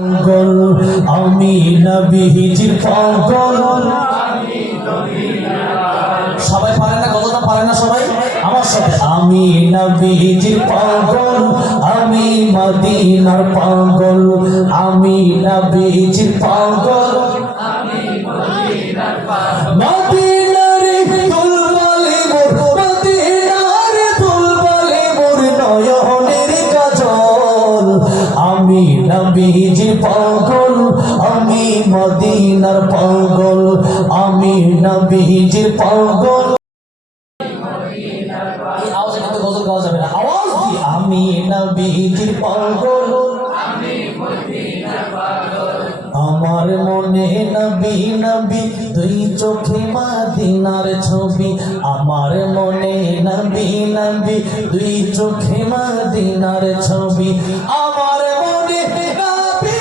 আমি নবীজির পাগল। সবাই পারে না, কতটা পারে না সবাই আমার সাথে। আমি নবীজির পাগল, আমি মদিনার পাগল। আমি নবীজির পাগল, আমি মদিনার পাগল। মদিনারে দুলবালে মোর, মদিনারে দুলবালে মোর নয়নের কাজল। আমি নবীজির পাগল, আমি মদিনার পাগল। আমি নবীজির পাগল। এই আওয়াজে কিন্তু গজল গাওয়া যাবে না, আওয়াজ দিয়ে আমি নবীজির পাগল, আমি মদিনার পাগল। আমার মনে নবী নবী দুই চোখে মদিনার ছবি। আমার মনে নবী নবী দুই চোখে মদিনার ছবি। আমার মনে নবী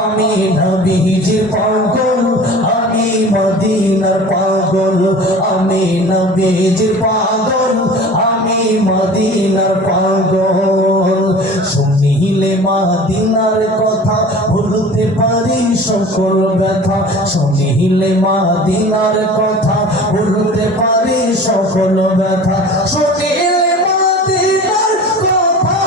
নবী নবীজির পাগল, আমি মদিনার পাগল। আমি নবীজির পাগল, আমি মদিনার পাগল। শুনিলে মদিনার কথা ভুলতে পারি সকল ব্যথা। শুনিলে মদিনার কথা ভুলতে পারি সকল ব্যথা। শুনিলে মদিনার কথা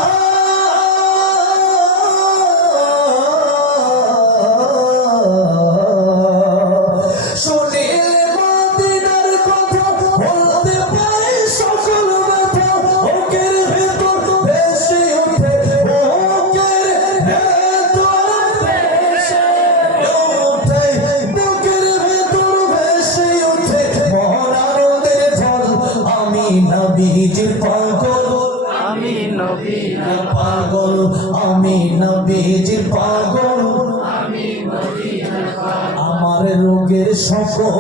নবীজির পাগল, আমি নবীজির পাগল। আমি নবীজির পাগল, আমি মদিনার পাগল। আমার রোগের সকল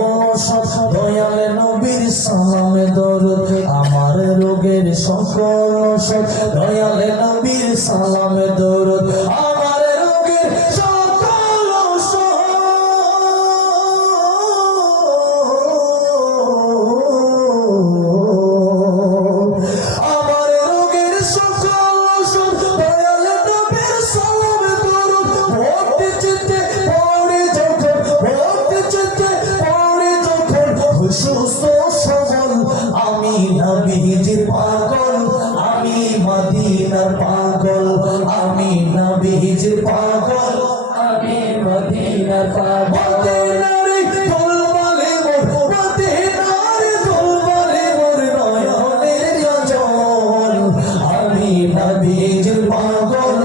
দয়াল নবীর সালামে দরুদ। আমার রোগের সকল দয়াল নবীর সালামে দরুদ। আমার রোগের সুস্থ সবল। আমি নবীজির পাগল, আমি মদিনার পাগল। আমি নবীজির পাগল, আমি মদিনার পাগল। আমি নবীজির পাগল,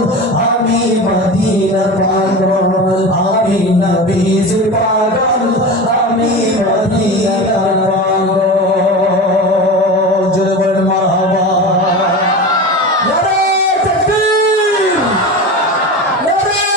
আমি মদিনার পাগল। আমি নবীজির পাগল, আমি মদিনার পাগল।